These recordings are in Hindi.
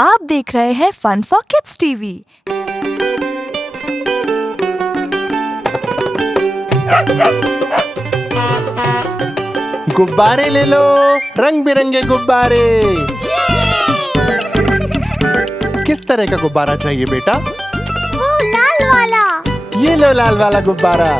आप देख रहे हैं फन फॉर किड्स टीवी। गुब्बारे ले लो, रंग बिरंगे गुब्बारे। किस तरह का गुब्बारा चाहिए बेटा? वो लाल वाला। ये लो लाल वाला गुब्बारा।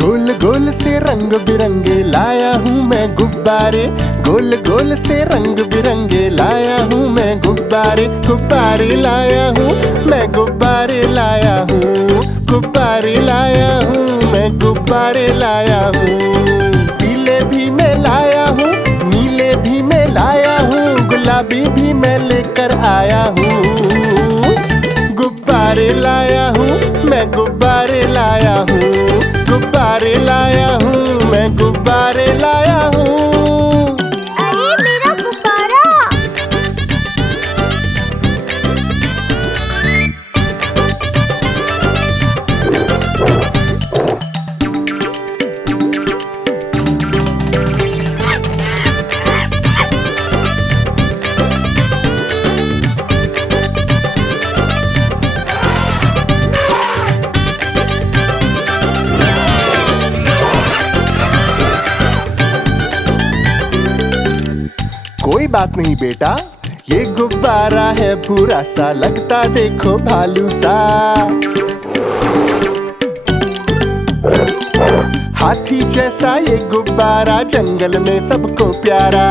गोल गोल से रंग बिरंगे लाया हूँ मैं गुब्बारे। गोल गोल से रंग बिरंगे लाया हूँ मैं गुब्बारे। गुब्बारे लाया हूँ मैं, गुब्बारे लाया हूँ। गुब्बारे लाया हूँ मैं, गुब्बारे लाया हूँ। पीले भी मैं लाया हूँ, नीले भी मैं लाया हूँ, गुलाबी भी मैं लेकर आया हूँ। गुब्बारे लाया हूँ मैं, गुब्बारे लाया हूँ। गुब्बारे लाया हूँ मैं, गुब्बारे लाया हूँ। अरे मेरा गुब्बारा। कोई बात नहीं बेटा, ये गुब्बारा है पूरा सा, लगता देखो भालू सा। हाथी जैसा ये गुब्बारा, जंगल में सबको प्यारा।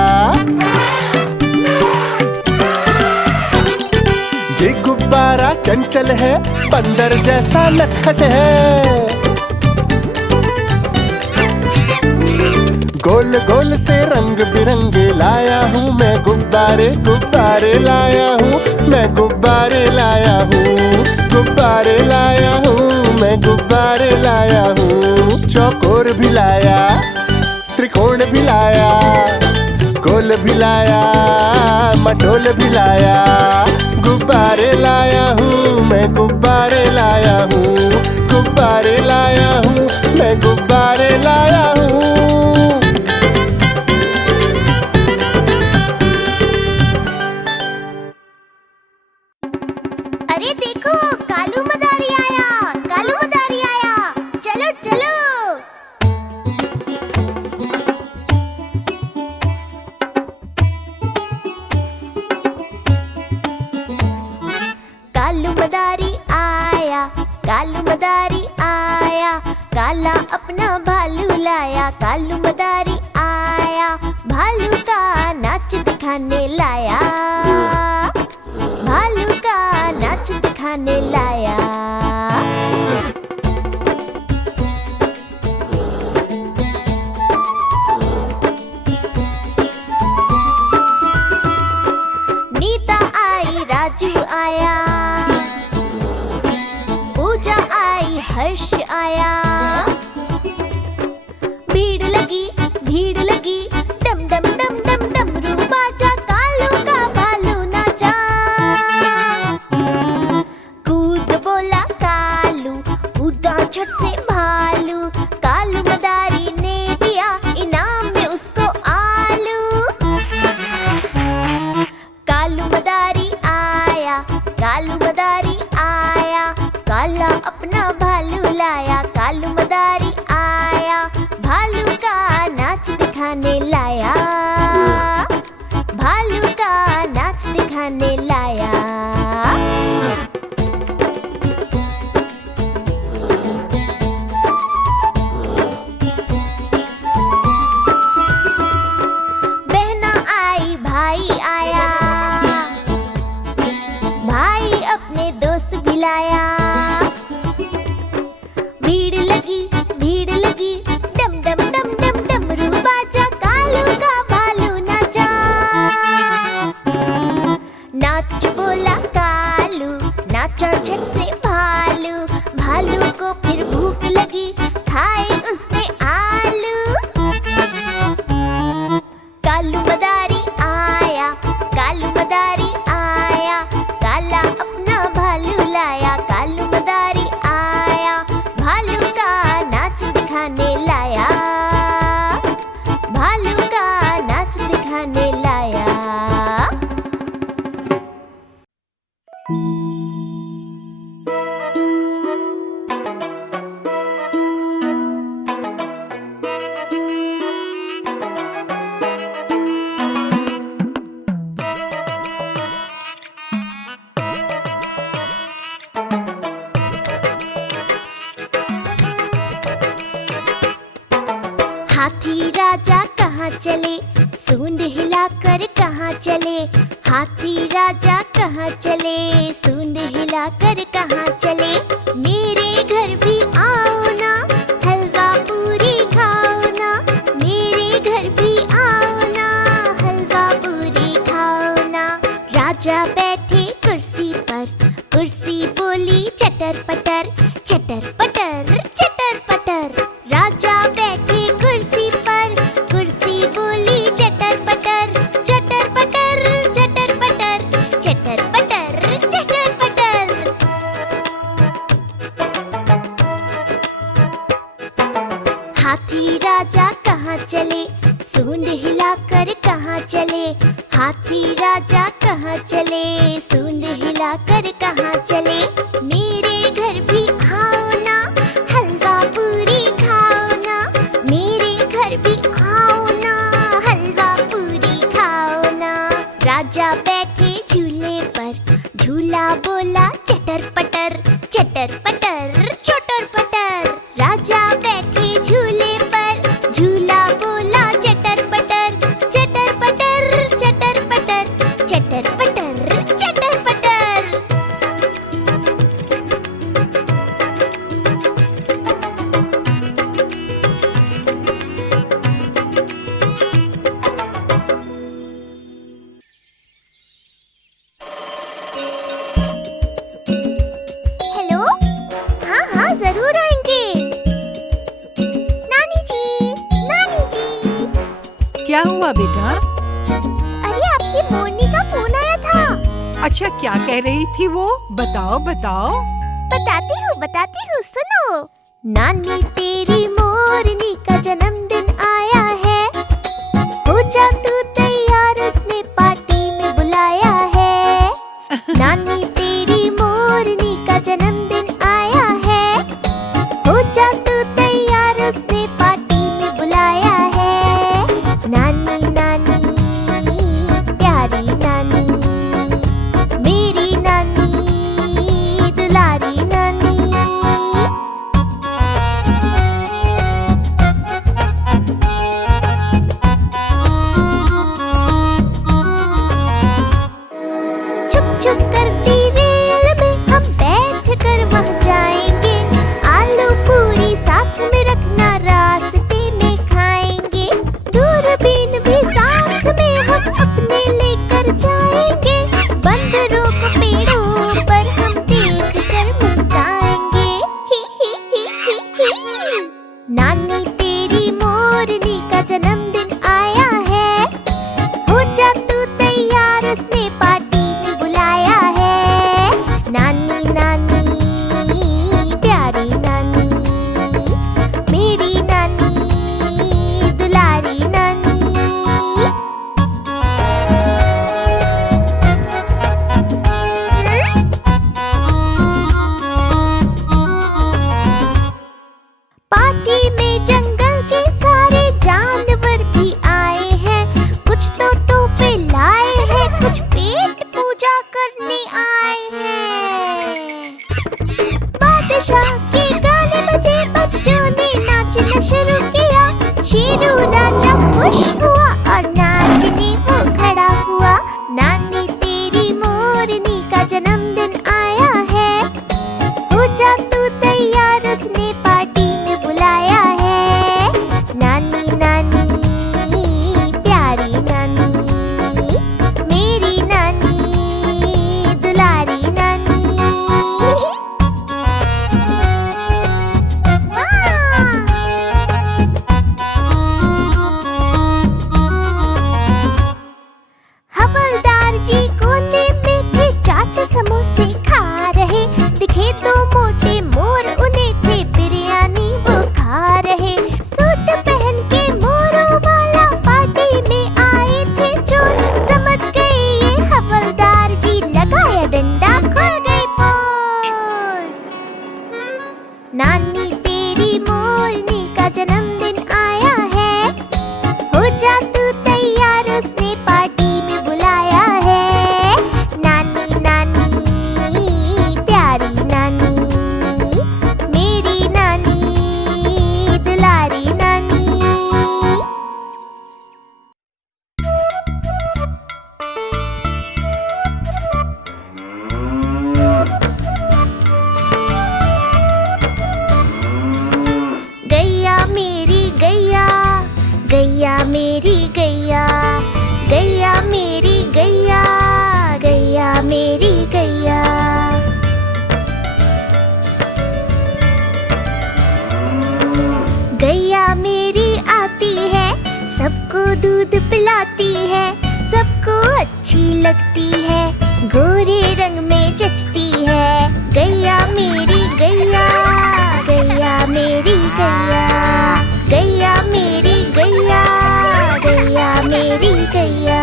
ये गुब्बारा चंचल है, बंदर जैसा नटखट है। गोल गोल से रंग बिरंगे लाया हूँ मैं गुब्बारे। गुब्बारे लाया हूँ मैं, गुब्बारे लाया हूँ। गुब्बारे लाया हूँ मैं, गुब्बारे लाया हूँ। चौकोर भी लाया, त्रिकोण भी लाया, गोल भी लाया, मटोल भी लाया। गुब्बारे लाया हूँ मैं, गुब्बारे लाया हूँ। गुब्बारे लाया हूँ मैं, गुब्बारे लाया हूँ। अरे देखो, कालू मदारी आया, कालू मदारी आया। चलो चलो। कालू मदारी आया, कालू मदारी आया, काला अपना भालू लाया। कालू मदारी आया, भालू का नाच दिखाने लाया। भालू का नाच दिखाने लाया। नीता आई, राजू आया, पूजा आई, हर्ष आया। भीड़ लगी, डम डम डम डम डमरू बाजा। कालू का भालू नाचा। कूद बोला कालू, कूदा झट से भालू। कालू मदारी ने दिया इनाम में उसको आलू। कालू मदारी आया, कालू मदारी आया, काला अपना भालू लाया। कालू मदारी आया, भालू का नाच दिखाने लाया। भालू का नाच दिखाने लाया। बहना आई, भाई आया, भाई अपने दोस्त भी लाया। भीड़ लगी, डम डम डम डम डमरू बाजा। कालू का भालू नाचा। नाच चले, हाथी राजा कहाँ चले, सूंड हिलाकर कहाँ चले। मेरे घर भी आओ ना, हलवा पूरी खाओ ना, मेरे घर भी आओ ना, हलवा पूरी खाओ ना। राजा बैठे कुर्सी पर, कुर्सी बोली चटर पटर, चटर पटर चटर पटर। राजा बैठे कुर्सी पर, कुर्सी बोली चटर पटर, चटर पटर चटर पटर, चटर पटर चटर पटर। हाथी राजा कहाँ चले, सूंड हिलाकर कहाँ चले, हाथी राजा कहाँ चले, सूंड हिलाकर कहाँ चले। मेरे घर भी आओ ना, हलवा पूरी खाओ ना, मेरे घर भी आओ ना, हलवा पूरी खाओ ना। राजा बैठे झूले पर, झूला बोला चटर पटर, चटर पटर चटर पटर। राजा बैठे झूले पर, झूला बोला चटर पटर, चटर पटर चटर पटर, चटर पटर चटर पटर। हेलो, हाँ हाँ जरूर आएंगे। नानी जी, नानी जी। क्या हुआ बेटा? अरे आपकी मोरनी का फोन आया था। अच्छा, क्या कह रही थी वो? बताओ बताओ। बताती हूँ सुनो। नानी तेरी मोरनी का जन्मदिन आया है, हो जा तू तैयार, उसने पार्टी में बुलाया है। नानी तेरी मोरनी का जन्मदिन आया है, हो जा तू तैयार, उसने पार्टी में बुलाया है। नानी नानी प्यारी नानी, मेरी नानी दुलारी नानी। छुक छुक करती रेल में हम बैठ कर वहाँ जाएंगे, आलू पूरी साथ में रखना, रास्ते में खाएंगे। दूरबीन भी साथ में हम अपने लेकर जाएंगे, बंदरों को पेड़ों पर हम देख कर मुस्काएंगे। ही ही ही ही ही। नानी तेरी मोरनी का जन्मदिन आया है, हो जा तू तैयार, उसने पार्टी में बुलाया है। नानी नानी प्यारी नानी, मेरी नानी दुलारी नानी। पार्टी में जंगल के सारे जानवर भी आए हैं, कुछ तो तोहफे लाए हैं, कुछ पेट पूजा करने आए हैं। बादशाह के गाने बजे, बच्चों ने नाचना शुरू किया, शेरू राजा खुश हुआ और नाचने वो खड़ा हुआ। नानी तेरी मोरनी का जन्मदिन आया है, हो जा तू तैयार, उसने पार्टी में बुलाया है। नानी नानी प्यारी नानी, मेरी नानी दुलारी नानी। हवलदार जी कोने में थे, चाट समोसे खा रहे, दिखे तो मोटे मोर, उन्हें थे बिरयानी वो खा रहे। सूट पहन के मोरों वाला पार्टी में आए थे चोर, समझ गए ये हवलदार जी, लगाया डंडा, खुल गई पोल। नानी तेरी मोरनी का जन्मदिन आया है, हो जा तू तैयार, उसने पार्टी में बुलाया है। लगती है, गोरे रंग में जचती है। गैया मेरी गैया, गैया मेरी गैया, गैया मेरी गैया, गैया मेरी गैया।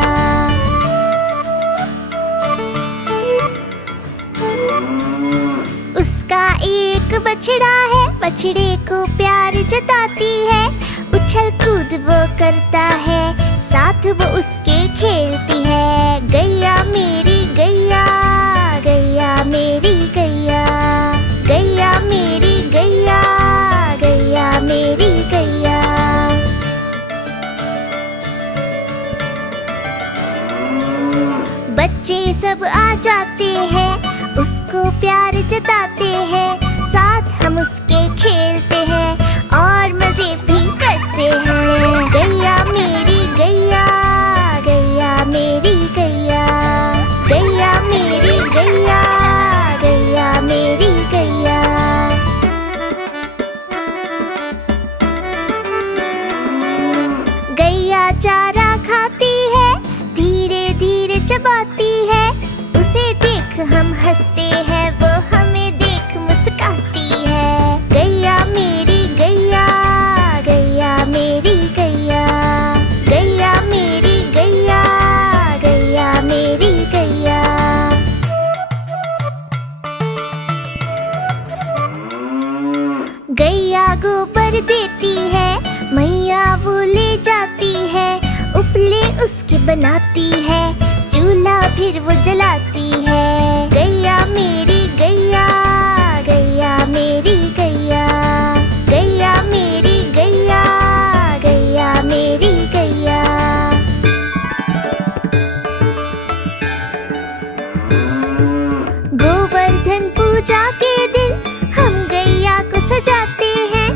उसका एक बछड़ा है, बछड़े को प्यार जताती है। उछल कूद वो करता है, साथ वो उसके खेलती है। गैया मेरी गैया, गैया मेरी गैया, गैया मेरी गैया, गैया मेरी गैया। बच्चे सब आ जाते हैं, उसको प्यार जताते हैं। साथ हम उसके खेलते हैं और मजे भी करते हैं। गैया मेरी गैया, गैया मेरी गैया, गैया मेरी गैया, गैया मेरी गैया। गैया चारा खाती है, धीरे धीरे चबाती है। उसे देख हम हंसते हैं, वो हमें देख मुस्कुराती है। गैया मेरी गैया, गैया मेरी गैया, गैया मेरी गैया, गैया मेरी गैया। गैया गोबर देती है, मैया वो ले जाती है। उपले उसके बनाती है, चूल्हा फिर वो जलाती है। गैया मेरी गैया, गैया मेरी गैया, गैया मेरी गैया, गैया मेरी गैया। गोवर्धन पूजा के दिन हम गैया को सजाते हैं।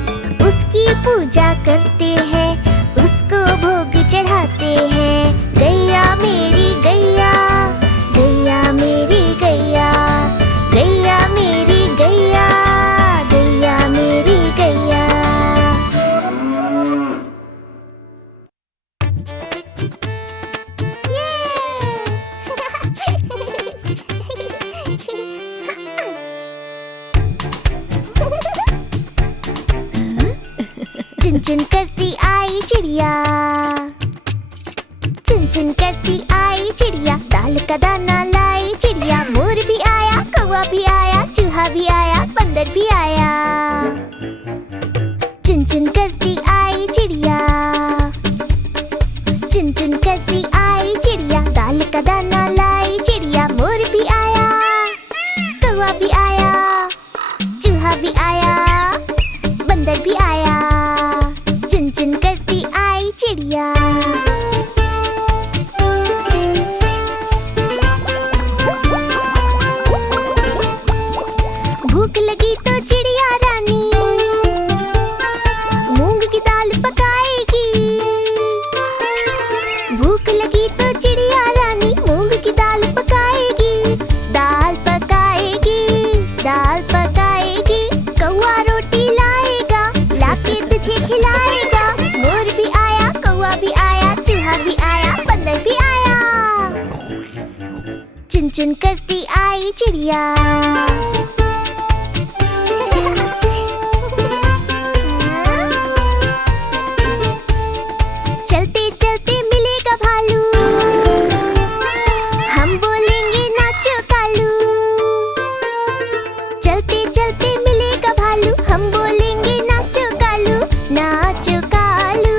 उसकी पूजा करते हैं, उसको भोग चढ़ाते हैं। गैया मेरी गैया, गैया मेरी गैया, गैया मेरी गैया, गैया मेरी गैया। चुन चुन करती आई चिड़िया, चुन चुन करती आई चिड़िया। दाल का दाना लाई चिड़िया। मोर भी आया, कौवा भी आया, चूहा भी आया, बंदर भी आया। चुन चुन करती आई चिड़िया, चुन चुन करती आई चिड़िया। दाल का दाना लाई चिड़िया। मोर भी आया, कौवा भी आया, चूहा भी आया, बंदर भी आया। चुन चुन करती आई चिड़िया। भूख लगी तो चिड़िया रानी मूंग की दाल पकाएगी। भूख लगी तो चिड़िया रानी मूंग की दाल पकाएगी। दाल पकाएगी, दाल पकाएगी। कौवा रोटी लाएगा, लाके तुझे खिलाएगा। मोर भी आया, कौवा भी आया, चूहा भी आया, बंदर भी आया। चुन चुन करती आई चिड़िया। चलते चलते मिलेगा भालू, हम बोलेंगे नाचो कालू। चलते चलते मिलेगा भालू, हम बोलेंगे नाचो कालू। नाचो कालू,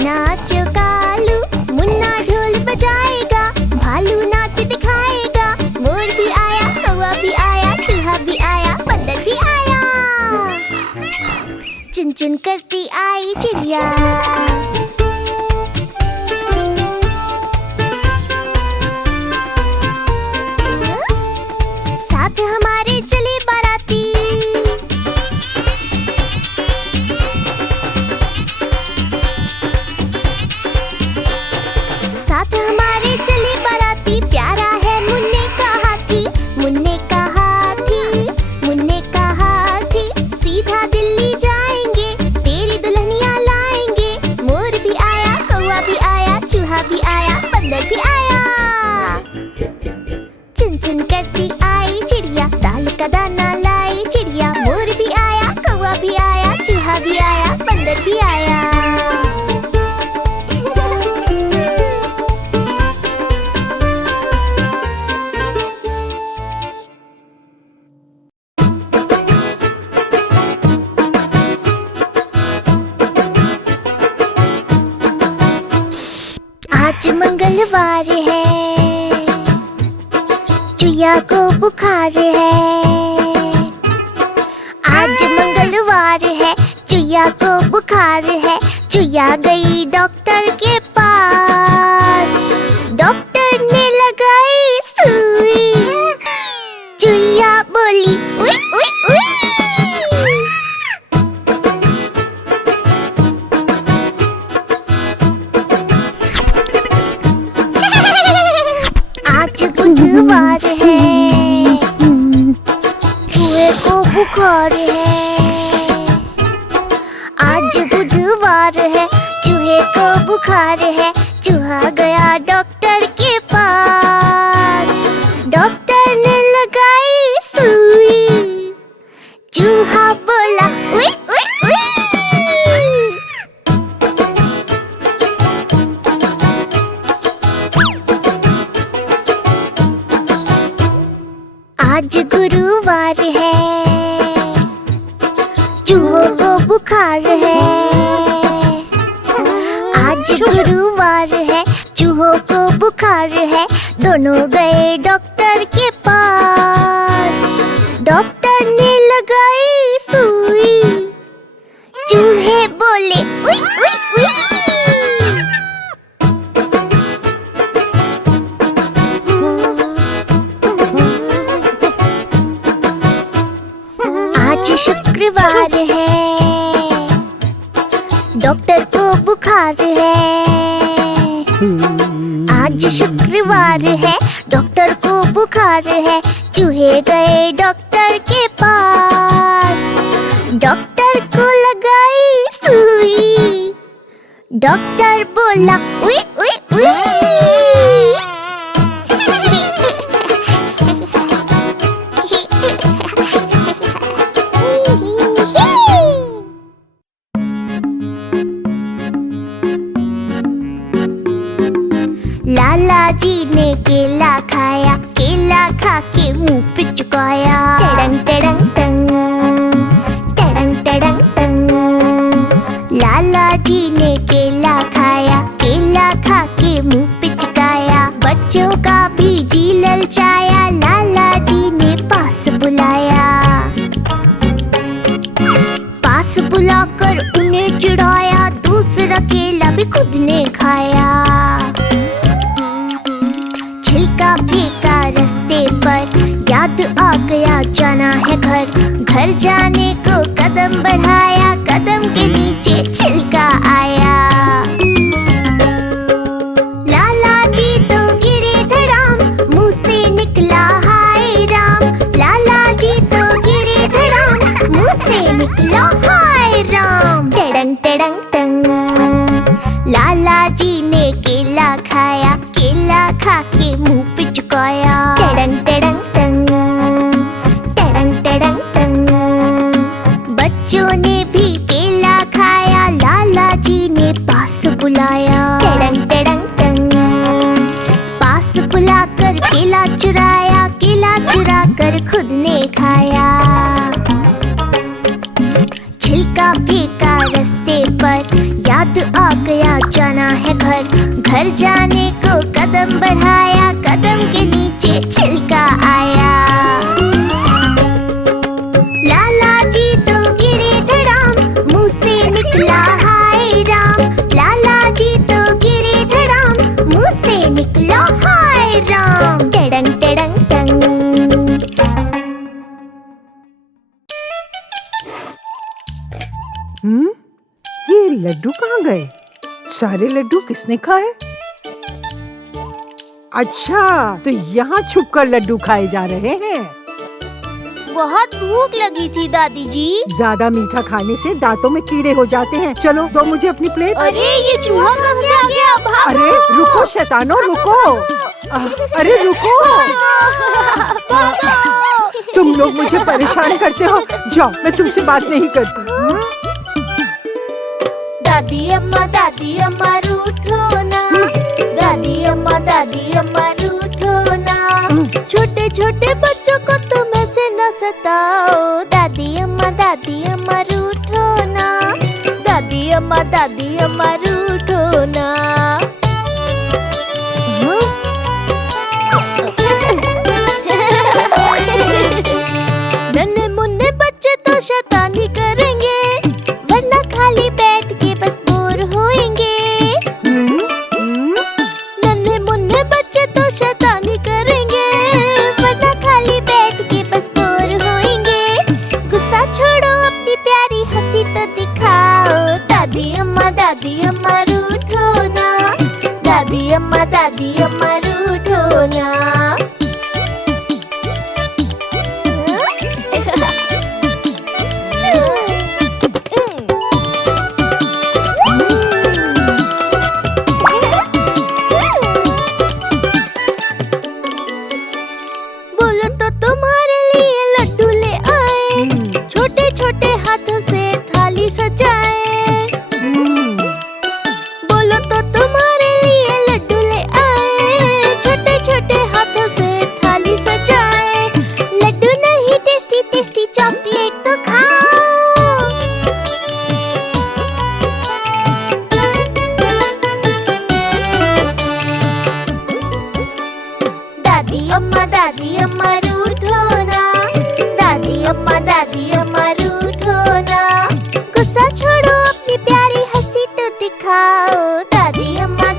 नाचो कालू। मुन्ना ढोल बजाएगा, भालू नाच दिखाएगा। मोर भी आया, कौवा भी आया, चूहा भी आया, बंदर भी आया। चुन चुन करती आई चिड़िया। साथ हमारे चले बाराती, साथ हमारे चले बाराती। प्यारा है मुन्ने का हाथी, मुन्ने का हाथी, मुन्ने का हाथी। सीधा दिल्ली जाएंगे, तेरी दुल्हनिया लाएंगे। मोर चुया को बुखार है। आज मंगलवार है, चुया को बुखार है। चुया गई डॉक्टर के पास, डॉक्टर ने लगाई सुई। चुया बोली उई उई उई। आज बुधवार है, चूहे को बुखार है। आज बुधवार है, चूहे को बुखार है। चूहा गया डॉक्टर के पास, डॉक्टर ने लगाई सुई। चूहा बोला उई उई उई। आज गुरुवार है, चूहों को बुखार है। आज गुरुवार है, चूहों को बुखार है। दोनों गए डॉक्टर के पास, डॉक्टर ने लगाई सुई। चूहे बोले उई उई उई। आज शुक्रवार है, डॉक्टर को बुखार है। आज शुक्रवार है, डॉक्टर को बुखार है। चूहे गए डॉक्टर के पास, डॉक्टर को लगाई सुई। डॉक्टर बोला उई उई उई। लाला जी ने केला खाया, केला खा के मुंह पे चुकाया। टड़ंग टड़ंग टंग, टड़ंग टड़ंग टंग। लाला जी ने केला खाया, केला खा के मुंह पे चुकाया। बच्चों का भी जी ललचाया, लाला जी ने पास बुलाया। पास बुलाकर उन्हें चिढ़ाया, दूसरा केला भी खुद ने खाया। छिलका फेंका रास्ते पर, याद आ गया जाना है घर। घर जाने को कदम बढ़ाया, कदम के नीचे छिलका आया। लाला जी तो गिरे धड़ाम, मुंह से निकला हाय राम। लाला जी तो गिरे धड़ाम, मुंह से निकला हाय राम। टड़ंग टड़ंग टंग, लाला जी ने केला खाया, केला खा के मुंह पे चुकाया। टड़ंग टड़ंग टंग, टड़ंग टड़ंग टंग। बच्चों ने भी केला खाया, लाला जी ने पास बुलाया। टड़ंग टड़ंग टंग, पास बुलाकर केला चुराया, केला चुरा कर खुद ने खाया। छिलका फेंका रास्ते पर, याद आ गया जाना है घर। घर जाने को कदम बढ़ाया, कदम के नीचे छिलका आया। लाला जी तो गिरे धड़ाम, मुंह से निकला हाय राम। लाला जी तो गिरे धड़ाम, मुंह से निकला हाय राम। टड़ंग टड़ंग टंग। ये लड्डू कहाँ गए? सारे लड्डू किसने खाए? अच्छा, तो यहाँ छुपकर लड्डू खाए जा रहे हैं। बहुत भूख लगी थी दादी जी। ज्यादा मीठा खाने से दांतों में कीड़े हो जाते हैं। चलो दो मुझे अपनी प्लेट। अरे ये चूहा कहाँ से आ गया? भागो! अरे रुको शैतानो, रुको। अरे रुको। तुम लोग मुझे परेशान करते हो। जाओ, मैं तुमसे बात नहीं करती। दादी अम्मा रूठो ना। दादी अम्मा रूठो ना। छोटे छोटे बच्चों को तुम ऐसे न सताओ। दादी अम्मा रूठो ना। दादी अम्मा रूठो ना। अम्मा रूठो ना। दादी अम्मा रूठो ना। गुस्सा छोड़ो अपनी प्यारी हंसी तो दिखाओ। दादी अम्मा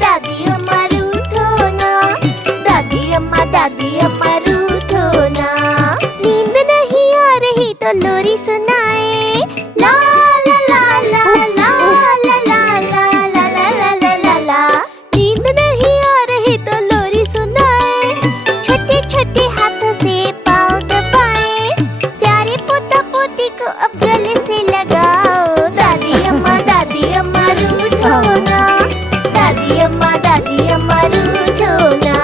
रूठो ना। दादी अम्मा रूठो ना। नींद नहीं आ रही तो लोरी सुनाए। ला ला ला ला ला ला ला ला ला ला ला ला ला। नींद नहीं आ रही तो लोरी सुनाए। छोटे छोटे हाथों से पाँव दबाए। प्यारे पोता पोती को अब गले से लगाओ। दादी अम्मा रूठो ना। दादी अम्मा रूठो ना।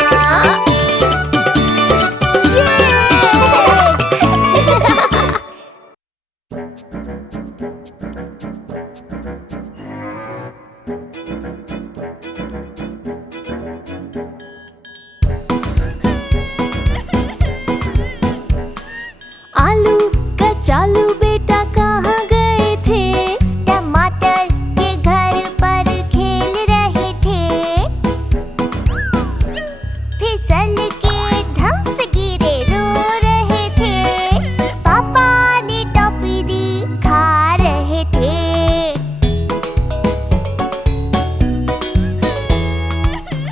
आलू कचालू बेटा कहाँ गए थे? टमाटर के घर पर खेल रहे थे। फिसल के धम से गिरे रो रहे थे। पापा ने टॉफी दी खा रहे थे।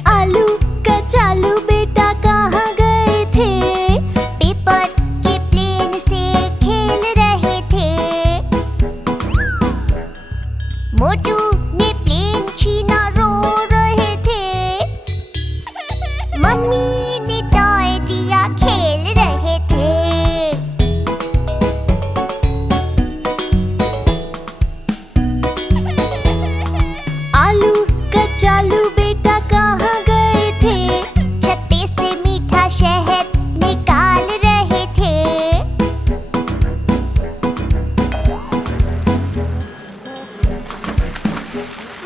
आलू कचालू बेटा कहाँ गए थे? पेपर के प्लेन से खेल रहे थे। मोटू ने प्लेन छीना रो रहे थे। मम्मी ने टॉय दिया खेल रहे थे। आलू कचालू बेटा कहाँ गए थे? छत्ते से मीठा शहद निकाल रहे थे।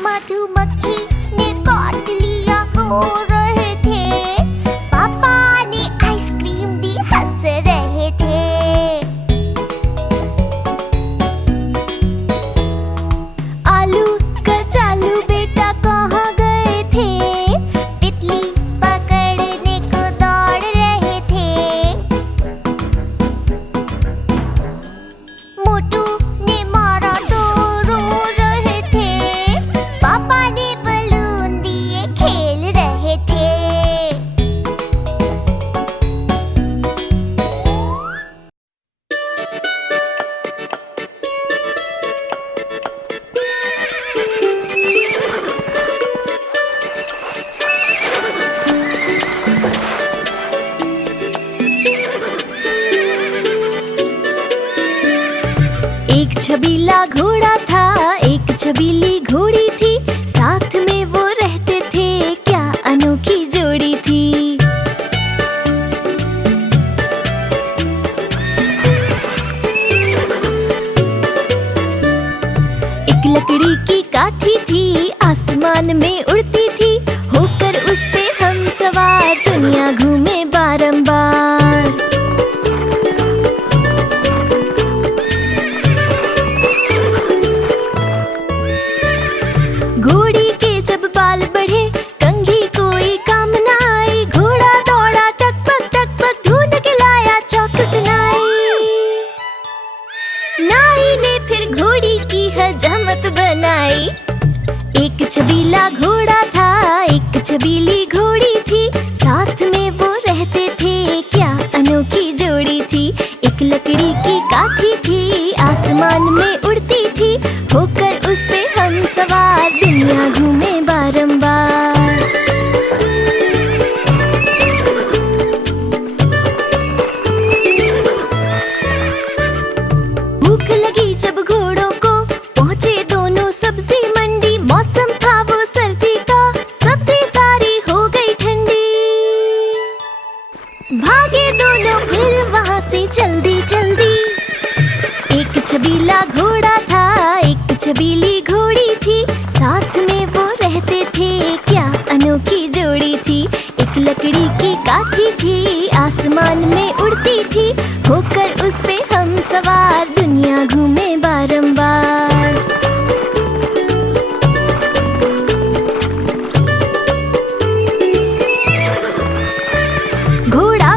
मधुमक्खी ने काट लिया रो रहे थे। पापा ने आइसक्रीम दी हंस रहे थे। आलू कचालू बेटा कहाँ गए थे? तितली पकड़ने को दौड़ रहे थे। मोटू ने मारा तो रो रहे थे। पापा ने बलून दिए खेल रहे थे। एक छबीला घोड़ा था, एक छबीली घोड़ी थी। साथ में वो रहते थे, क्या अनोखी जोड़ी थी। एक लकड़ी की काठी थी, आसमान में उड़ती थी। होकर उस पे हम सवार दुनिया घूमे बारंबार। घोड़ी के जब बाल बढ़े, कंघी कोई काम न आई। घोड़ा दौड़ा टक पक ढूंढ के लाया चौकस नाई। नाई ने फिर घोड़ी की हजामत बनाई। एक छबीला घोड़ा था, एक छबीली घोड़ी थी। साथ में वो रहते थे, क्या अनोखी जोड़ी थी। एक लकड़ी की काठी थी, आसमान में उड़ती थी। होकर उस पे हम सवार दुनिया घूमे बारंबार। भूख लगी जब घोड़ों को, पहुंचे दोनों सब्जी मंडी। मौसम था वो सर्दी का, सब्जी सारी हो गई ठंडी। भागे दोनों फिर वहां से जल्दी जल्दी। एक छबीला घोड़ा था, एक छबीली घोड़ी थी। साथ में वो रहते थे, क्या अनोखी जोड़ी थी। एक लकड़ी की काठी थी, आसमान में उड़ती थी। होकर उस पे हम सवार दुनिया घूमे बारंबार। घोड़ा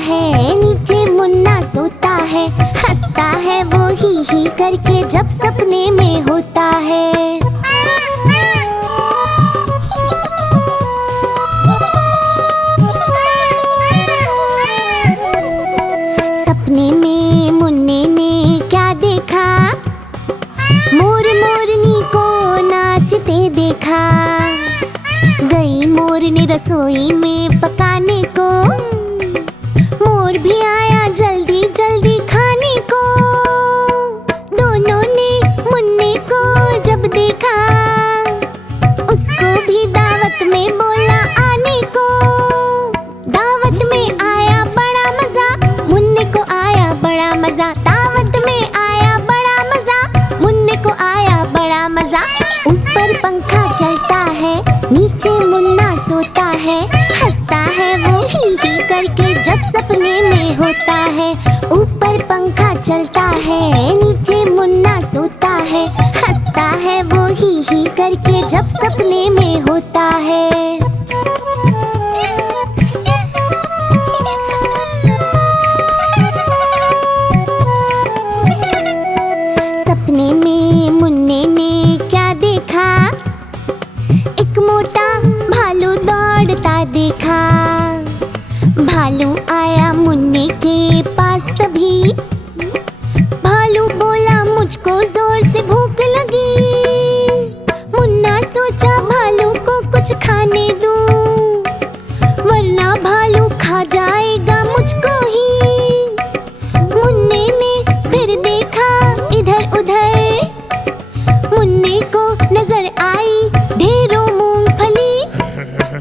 है, नीचे मुन्ना सोता है, हंसता है वो ही करके जब सपने में होता है। सपने में मुन्ने ने क्या देखा, मोर मोरनी को नाचते देखा। गई मोरनी रसोई में पकाने को, मोर भी आया जल्दी जल्दी खाने को। दोनों ने मुन्ने को जब देखा, उसको भी दावत में बोला आने को। दावत में आया बड़ा मजा, मुन्ने को आया बड़ा मजा। दावत में आया बड़ा मजा, मुन्ने को आया बड़ा मजा। ऊपर पंखा चलता है, नीचे मुन्ना सोता है, हंसता है वो ही करके जब सपने में होता है। ऊपर पंखा चलता है, नीचे मुन्ना सोता है, हंसता है वो ही करके जब सपने में होता है। सपने में मुन्ने ने क्या देखा, एक मोटा भालू दौड़ता देखा। भालू आया मुन्ने के पास तभी, भालू बोला मुझको जोर से भूख लगी। मुन्ना सोचा भालू को कुछ खाने दूं, वरना भालू खा जाएगा मुझको ही। मुन्ने ने फिर देखा इधर उधर, मुन्ने को नजर आई ढेरों मूंगफली।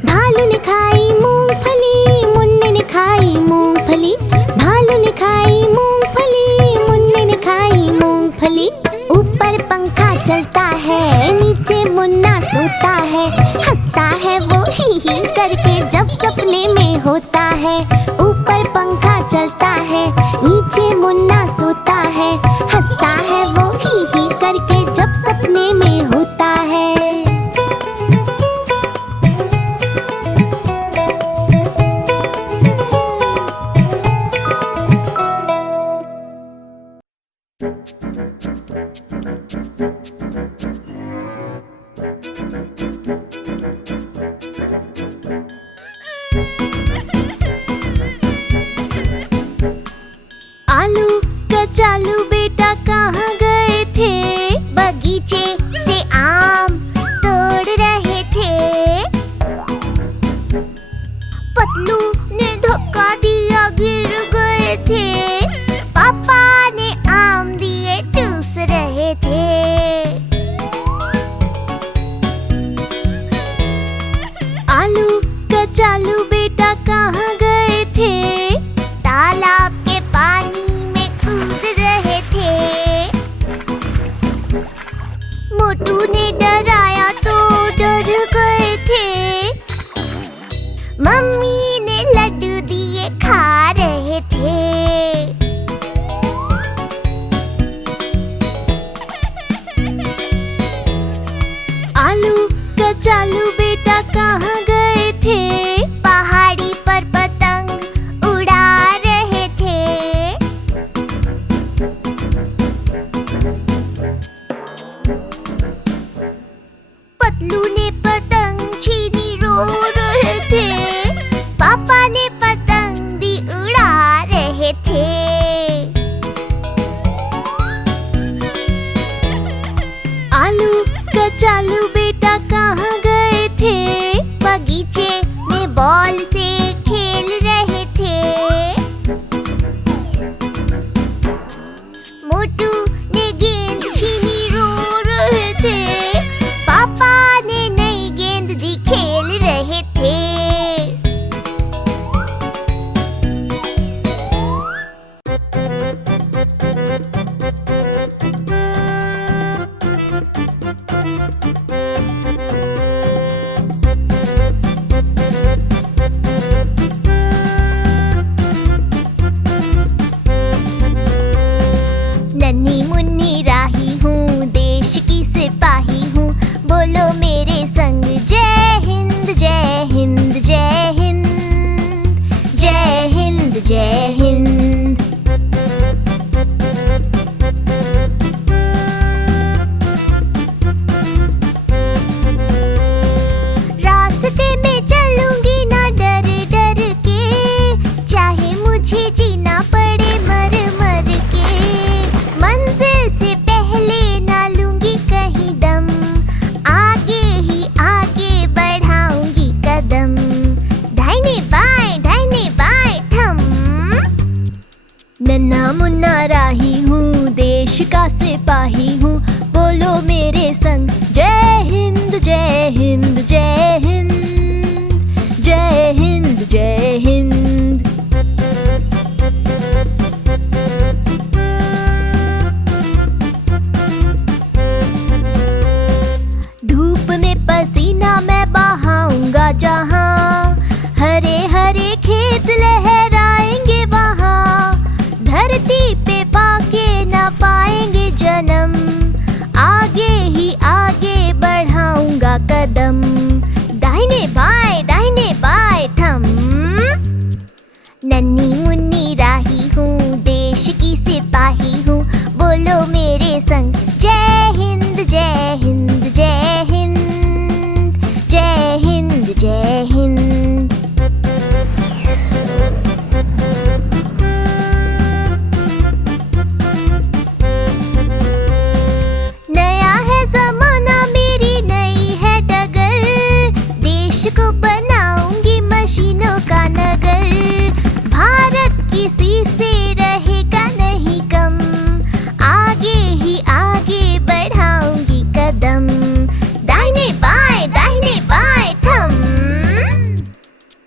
भालू ने खाई मूंगफली, मुन्ने ने खाई मूंगफली। भालू ने खाई मूंगफली, मुन्ने ने खाई मूंगफली। ऊपर पंखा चलता है, नीचे मुन्ना सोता है, हंसता है वो ही करके जब सपने में होता है। ऊपर पंखा चलता है, नीचे मुन्ना सोता है, हंसता है वो ही करके जब सपने में होता है। आलू कचालू बेटा कहाँ गए थे, बगीचे से आम तोड़ रहे थे। पतलू ने धक्का दिया गिर गए थे, पापा ने आम दिए चूस रहे थे। आलू कचालू बेटा कहाँ गए थे, तालाब के पानी में कूद रहे थे। मोटू ने डराया तो डर गए थे, मम्मी ने लड्डू दिए खा रहे थे। आलू कचालू बेटा कहाँ गए थे, पहाड़ी पर पतंग उड़ा रहे थे। पतलू ने पतंग छीनी रो रहे थे, पापा ने पतंग दी उड़ा रहे थे। आलू कचालू बेटा कहाँ गए थे, बगीचे में बॉल से खेल रहे थे। मोटू ने गेंद छीनी रो रहे थे, पापा ने नई गेंद दी खेल रहे थे। नन्हा मुन्ना राही हूँ, देश का सिपाही हूँ, बोलो मेरे संग जय हिंद जय हिंद जय हिंद जय हिंद जय हिंद। धूप में पसीना मैं बहाऊंगा जहाँ, हरे हरे खेत लहराएंगे वहाँ, धरती पे पाके न पाएंगे जन्म, आगे ही आगे बढ़ाऊंगा कदम, दाहिने बाएं थम। नन्ही मुन्नी राही हूँ, देश की सिपाही हूँ, बोलो मेरे संग जय हिंद जय हिंद जय हिंद जय हिंद जय हिंद। नया है जमाना, मेरी नई है डगर, देश को बनाऊंगी मशीनों का नगर, भारत किसी से रहेगा नहीं कम, आगे ही आगे बढ़ाऊंगी कदम, दाहिने बाएं थम।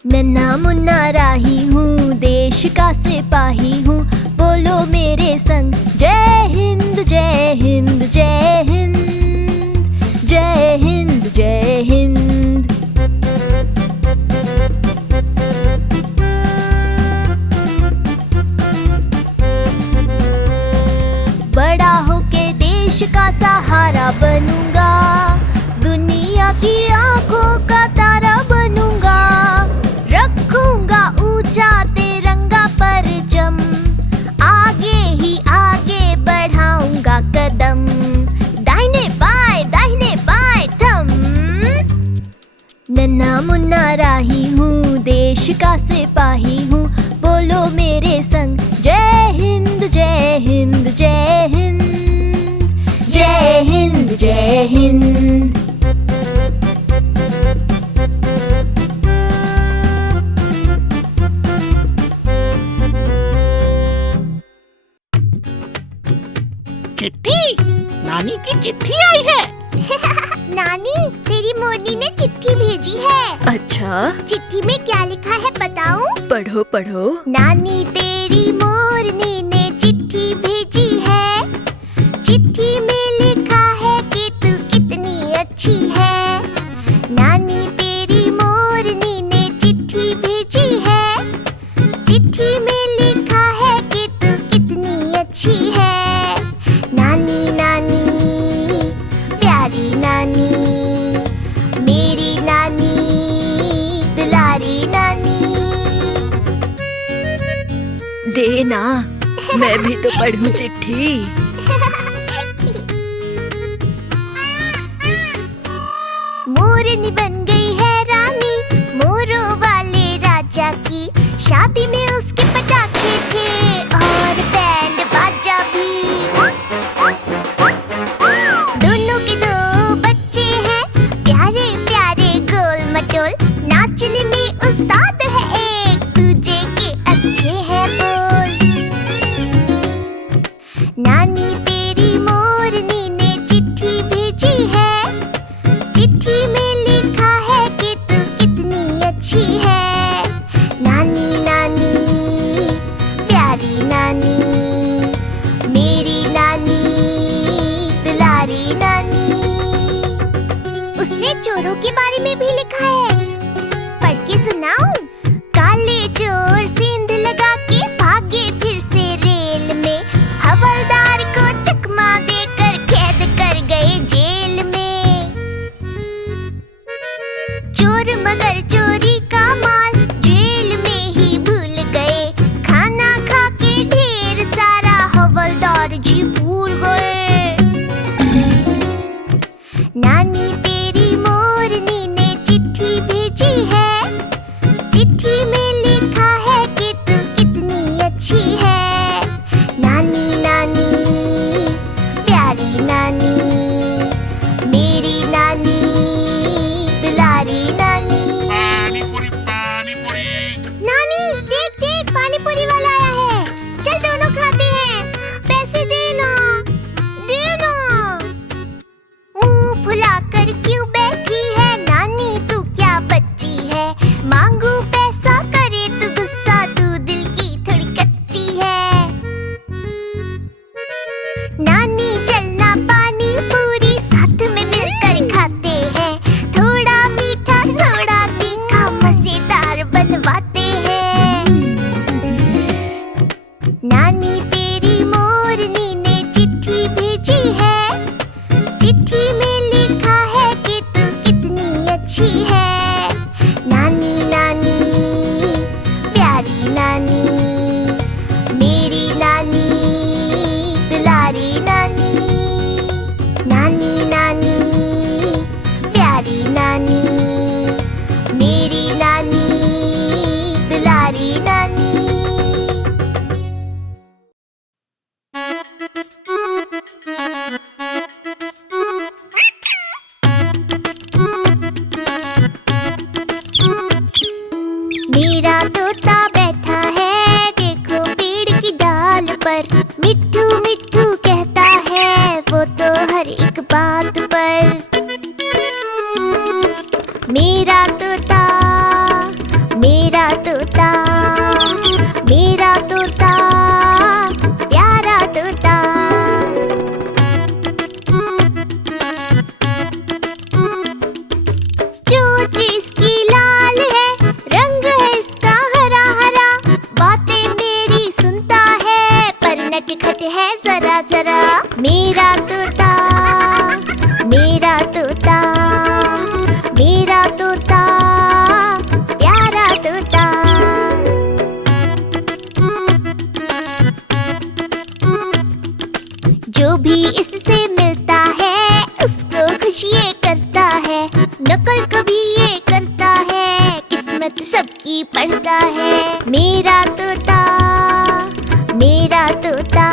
नन्हा मुन्ना राही हूँ, देश का सिपाही हूँ, बोलो मेरे संग जय हिंद जय हिंद जय हिंद जय हिंद जय हिंद। बड़ा होके देश का सहारा बनूंगा, दुनिया की आंखों का तारा बनूंगा, रखूंगा ऊंचा तिरंगा परचम, आगे ही आगे बढ़ाऊंगा कदम, दाहिने बाएं थम। नन्हा मुन्ना राही हूँ, देश का सिपाही हूँ, बोलो मेरे संग जय हिंद जय हिंद जय हिंद जय हिंद जय हिंद। चिट्ठी, नानी की चिट्ठी आई है। नानी, तेरी मोरनी ने चिट्ठी भेजी है। अच्छा, चिट्ठी में क्या लिखा है बताऊं? पढ़ो पढ़ो। नानी तेरी मोरनी ने चिट्ठी भेजी है, चिट्ठी में लिखा है कि तू कितनी अच्छी है। नानी तेरी मोरनी ने चिट्ठी भेजी है, चिट्ठी में लिखा है कि तू कितनी अच्छी है। नानी नानी प्यारी नानी, मेरी नानी दुलारी नानी। दे ना, मैं भी तो पढ़ूं चिट्ठी। मोरनी बन गई है रानी, मोरों वाले राजा की, शादी में उसके पटाखे थे और बैंड बाजा भी। दोनों के दो बच्चे हैं, प्यारे प्यारे गोल मटोल, नाचने में उस्ताद है, एक दूजे के अच्छे हैं बोल। नानी तेरी मोरनी ने चिट्ठी भेजी है, चिट्ठी में लिखा है कि तू कितनी अच्छी है। नानी नानी प्यारी नानी, मेरी नानी दुलारी नानी। उसने चोरों के बारे में भी लिखा है, पढ़ के सुनाऊं? काले चोर सेंध लगा के भागे फिर से रेल में, हवलदार को चकमा देकर कैद कर गए जेल में। चोर मगर चोरी का माल जेल में ही भूल गए, खाना खा के ढेर सारा हवलदार जी भूल गए। नानी तेरी मोरनी ने चिट्ठी भेजी है, नानी तेरी मोरनी ने चिट्ठी भेजी है, चिट्ठी में लिखा है कि तू कितनी अच्छी है। नानी नानी प्यारी नानी, मेरी नानी दुलारी नानी। नानी नानी प्यारी नानी, मेरी नानी दुलारी नानी। मेरा तोता बैठा है देखो पेड़ की डाल पर, मिट्ठू मिट्ठू कहता है वो तो हर एक बात पर। मेरा तोता मेरा तोता मेरा तोता प्यारा तोता। चोंच इसकी लाल है, रंग है इसका हरा हरा, बातें मेरी सुनता है पर नटखट है जरा जरा। मेरा तोता मेरा तोता मेरा तोता प्यारा तोता। जो भी इससे मिलता है उसको खुशियाँ करता है, नकल कभी ये करता है किस्मत सबकी पढ़ता है। मेरा तोता मेरा तोता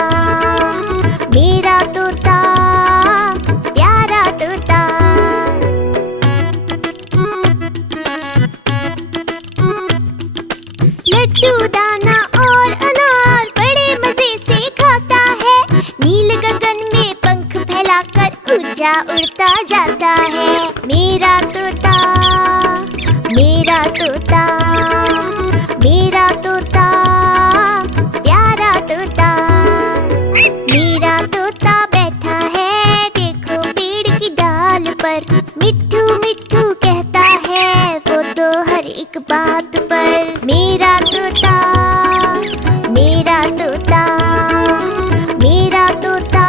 मेरा तोता प्यारा तोता। लड्डू दाना और अनार बड़े मजे से खाता है, नील गगन में पंख फैलाकर ऊंचा उड़ता जाता है। मेरा तोता मेरा तोता मेरा तोता प्यारा तोता। मेरा तोता बैठा है देखो पेड़ की डाल पर, मिट्ठू मिट्ठू कहता है वो तो हर एक बात पर। मेरा तोता मेरा तोता मेरा तोता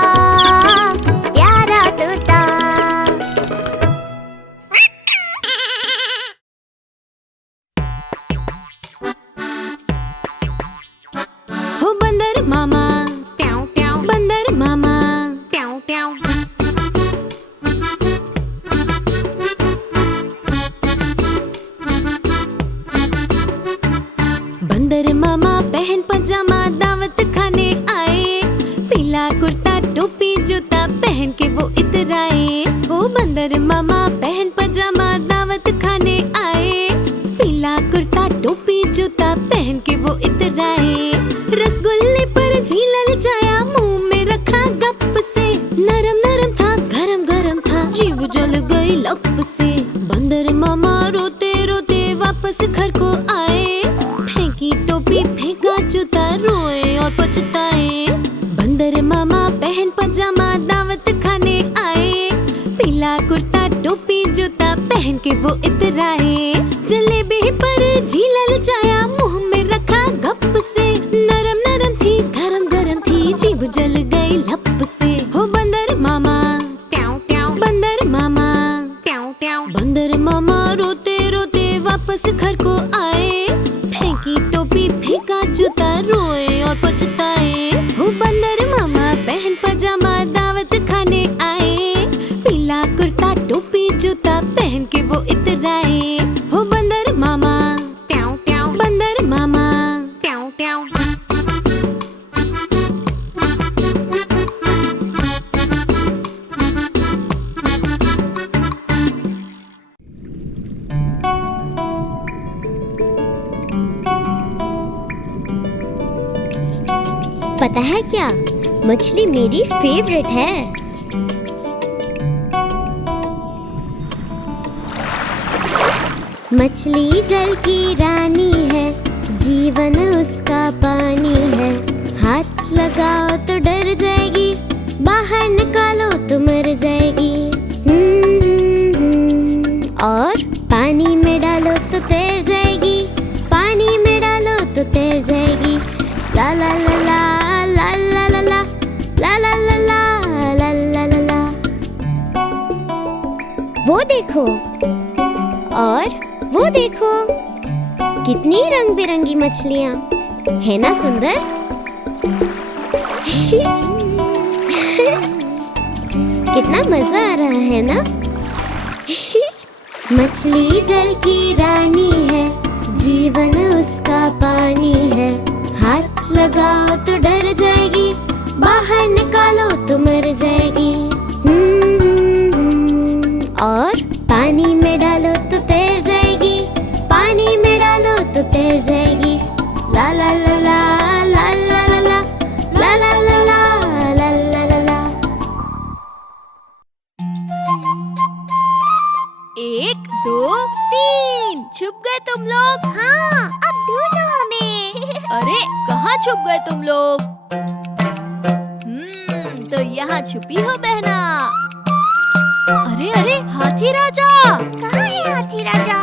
प्यारा तोता। हो बंदर मामा ट्याऊ ट्याऊ, बंदर मामा ट्याऊ ट्याऊ। बंदर मामा पहन पजामा दावत खाने आए, पीला कुर्ता टोपी जूता पहन के वो इधर आए। हो बंदर मामा पहन पजामा दावत खाने आए, पीला कुर्ता टोपी जूता पहन के वो इधर आए। रसगुल्ले पर झीला लचाया मुंह में रखा गप से, नरम नरम था गरम गरम था जीभ जल गई लप से। बंदर मामा रोते रोते वापस घर को आए, फेंकी टोपी फेंका जूता रोए और पछताए। बंदर मामा पहन पजामा दावत खाने आए, पीला कुर्ता टोपी जूता पहन के वो इधर आए। जलेबी पर झीला लचाया मुंह में रखा गप से, नरम नरम थी गरम गरम थी जीभ जल गई लप से। हो बंदर मामा ट्याऊ ट्याऊ, बंदर मामा ट्याऊ ट्याऊ। बंदर मामा रोते रोते वापस घर को आए, फेंकी टोपी फेंका जूता रोए और पछताए। हो बंदर मामा पहन पजामा दावत खाने आए, पीला कुर्ता टोपी जूता पहन के वो इधर आए। हो बंदर मामा ट्याऊ ट्याऊ, बंदर मामा ट्याऊ ट्याऊ। पता है क्या, मछली मेरी फेवरेट है। मछली जल की रानी है, जीवन उसका पानी है। हाथ लगाओ तो डर जाएगी, बाहर निकालो तो मर जाएगी। और पानी में डालो तो तैर जाएगी, पानी में डालो तो तैर जाएगी। ला ला ला ला देखो, और वो देखो, कितनी रंग बिरंगी मछलियाँ, है ना सुंदर? कितना मजा आ रहा है ना? मछली जल की रानी है, जीवन उसका पानी है। हाथ लगाओ तो डर जाएगी, बाहर निकालो तो मर जाएगी। और पानी में डालो तो तैर जाएगी, पानी में डालो तो तैर जाएगी। ला ला ला ला ला ला ला ला ला ला ला ला ला ला ला ला। 1 2 3 छुप गए तुम लोग। हाँ, अब ढूंढो हमें। अरे कहाँ छुप गए तुम लोग? तो यहाँ छुपी हो बहना। अरे अरे हाथी राजा, कहाँ है हाथी राजा?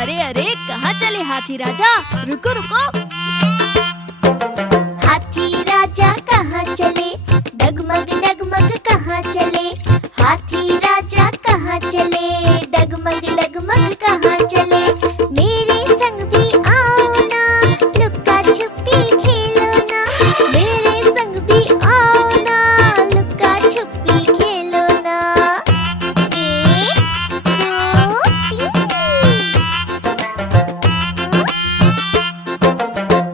अरे अरे कहाँ चले हाथी राजा? रुको रुको। हाथी राजा कहाँ चले, डगमग डगमग कहाँ चले? हाथी राजा कहाँ चले, डगमग डगमग कहाँ चले? मेरे संग भी आओ ना, लुक्का छुपी खेलो ना। मेरे संग भी आओ ना, लुक्का छुपी खेलो ना। 1 2 3।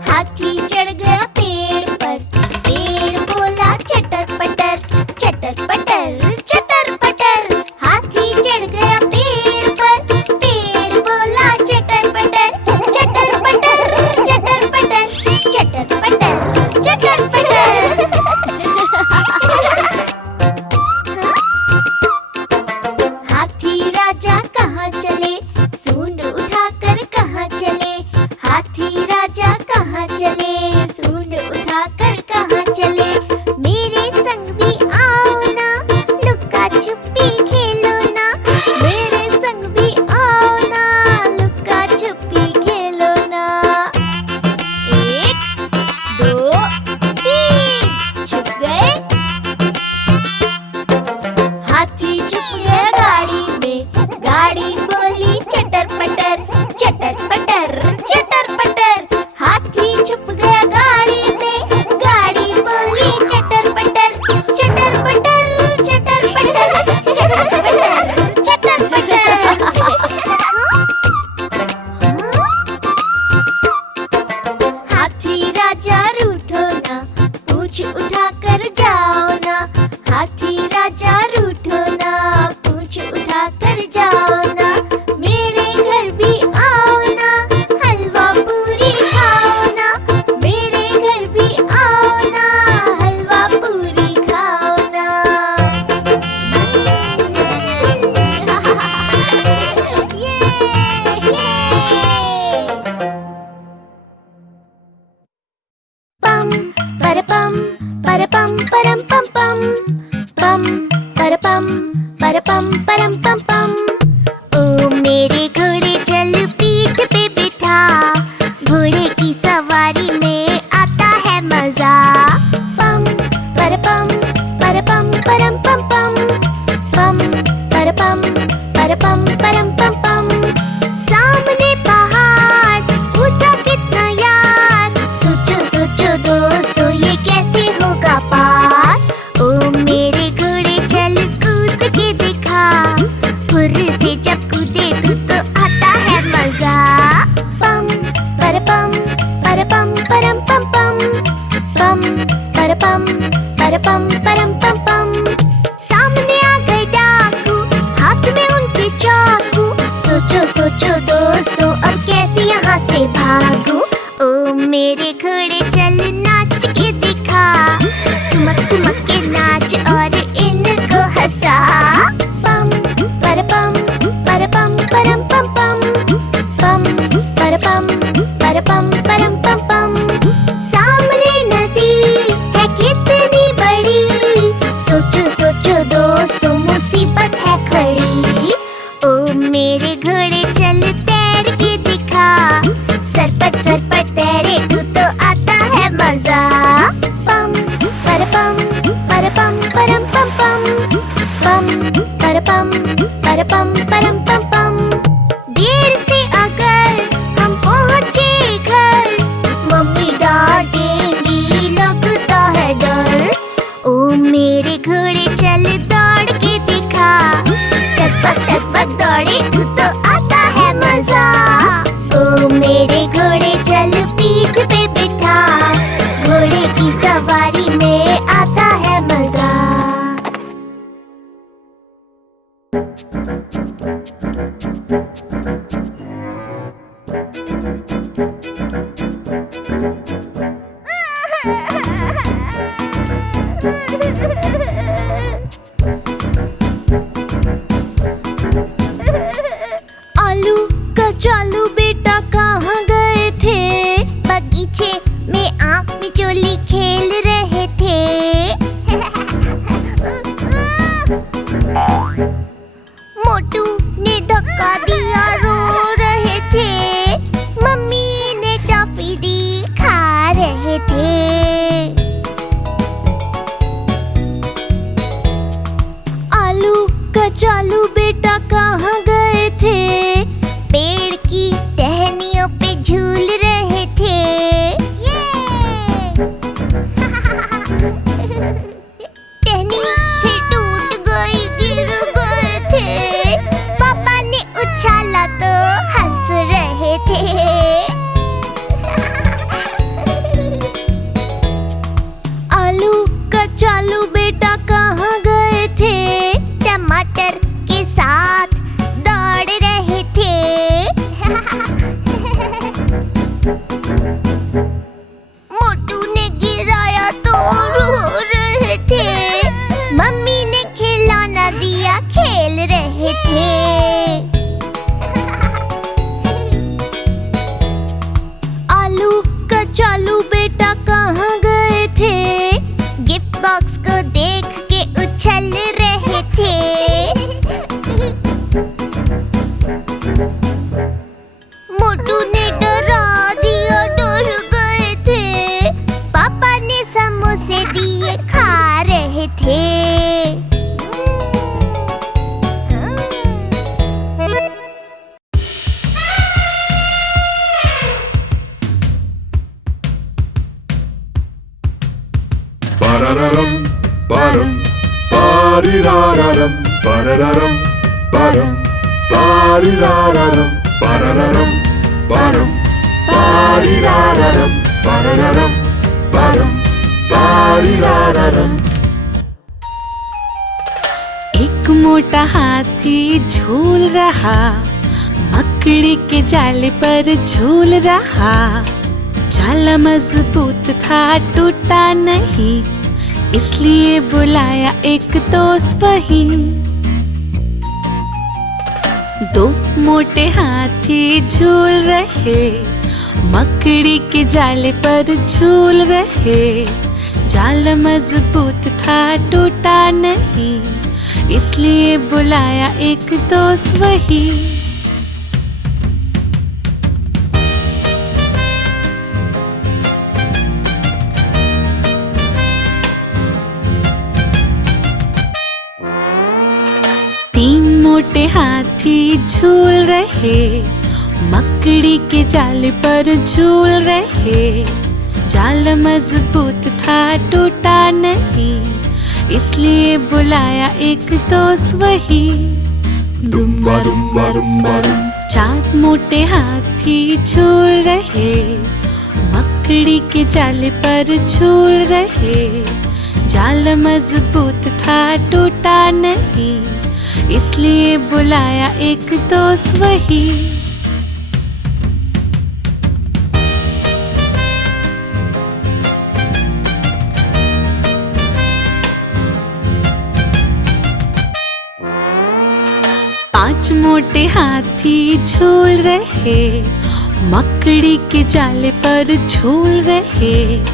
हाथी चढ़ गया पेड़ पर, पेड़ बोला चटर पटर, चटर पटर चटर पटर। हाथी चढ़ गया पेड़ पर, पेड़ बोला चटर पटर, चटर पटर चटर पटर, चटर पटर चटर पटर। हाथी राजा कहाँ चले, सूंड उठाकर कहाँ चले? हाथी राजा कहाँ चले, सूंड उठाकर कहाँ चले? मेरे संग भी आओ ना, लुक्का छुपी खेलो ना। मेरे संग भी आओ ना, लुक्का छुपी खेलो ना। 1 2 3 छुप गए। हाथी छुप गया गाड़ी में, गाड़ी बोली चटर पटर, चटर पटर चटर पटर। हाथी छुप गया गाड़ी में, गाड़ी बोली चटर पटर, चटर पटर चटर पटर, चटर पटर चटर पटर। हाथी राजा रूठो ना, पूछ उठाकर जाओ ना। हाथी राजा रूठो ना, पूछ उठाकर जाओ ना। मेरे घर भी आओ ना, हलवा पूरी खाओ ना। मेरे घर भी आओ ना, हलवा पूरी खाओ ना। पम परपम परपम परम पम पम, पम परपम परपम परम पम पम। ओ मेरे घोड़े चल पीठ पे बिठा, घोड़े की सवारी में आता है मजा। पम परपम परपम परम पम पम, पम परपम परपम परम पम पम। सामने पहाड़, ऊंचा कितना यार, सोचो सोचो दोस्तों ये कैसे होगा पार। ओ मेरे घोड़े चल कूद के दिखा, फुर्र से जब कूदे तो आता है मजा। पम परपम परपम परम पम पम, पम परपम परपम परम पम पम। सामने आ गए डाकू, हाथ में उनके चाकू, सोचो सोचो दोस्तों अब कैसे यहाँ से भागूं। ओ मेरे घोड़े चल नाच के दिखा, ठुमक ठुमक के नाच और इनको हंसा। पम परपम परपम परम पम पम, पम परपम परपम परम पम पम। सामने नदी है कितनी बड़ी, सोचो सोचो दोस्तों मुसीबत है खड़ी। ओ मेरे घोड़े चल तैर के दिखा, सरपट सरपट तैरे तो आता है मजा। पम आलू कचालू बेटा कहाँ गए थे? बगीचे में आँख मिचोली खेल रहे थे। मोटू ने धक्का दिया, रो रहे थे। मम्मी ने टॉफी दी, खा रहे थे। आलू कचालू बेटा कहाँ गए थे? पेड़ की टहनियों पे झूल रहे थे। टहनी फिर टूट गई, गिर गए थे। पापा ने उछाला तो हंस रहे थे। आलू कचालू बेटा कहाँ गए थे? टमाटर के साथ दौड़ रहे थे। मोटू ने गिराया तो रो रहे थे। मम्मी ने खिलौना दिया, खेल रहे थे। आलू कचालू बेटा कहाँ गए थे? गिफ्ट बॉक्स को देख के उछल रहे थे। मोटू ने डरा दिया, डर गए थे। पापा ने समोसे दिए, खा रहे थे। Ba-da-da-dum, ba-dum, ba-di-da-da-dum, ba-da-da-dum, ba-dum, ba-di-da-da-dum, ba-da-da-dum, ba-dum, ba-di-da-da-dum, ba-da-da-dum, ba-dum, ba-di-da-da-dum. एक मोटा हाथी झूल रहा, मकड़ी के जाले पर झूल रहा। जाला मजबूत था, टूटा नहीं, इसलिए बुलाया एक दोस्त वही। दो मोटे हाथी झूल रहे, मकड़ी के जाले पर झूल रहे। जाल मजबूत था, टूटा नहीं, इसलिए बुलाया एक दोस्त वही। तीन मोटे हाथी झूल रहे, मकड़ी के जाल पर झूल रहे। जाल मजबूत था, टूटा नहीं, इसलिए बुलाया एक दोस्त वही। Dumba dumba dumba dum. चार मोटे हाथी झूल रहे, मकड़ी के जाल पर झूल रहे। जाल मजबूत था, टूटा नहीं, इसलिए बुलाया एक दोस्त वही। पांच मोटे हाथी झूल रहे, मकड़ी के जाले पर झूल रहे।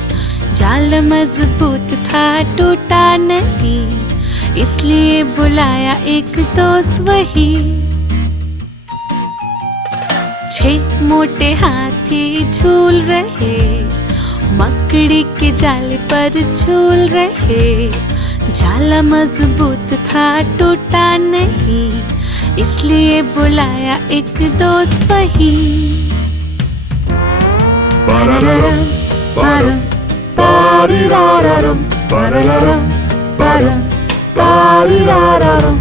जाल मजबूत था, टूटा नहीं, इसलिए बुलाया एक दोस्त वही। छह मोटे हाथी झूल रहे, मकड़ी के जाल पर झूल रहे। जाला मजबूत था, टूटा नहीं, इसलिए बुलाया एक दोस्त वही। Ba-da-da-dum, ba-dum, ba-di-da-da-dum, ba-da-da-dum, ba-dum, ba-di-da-da-dum.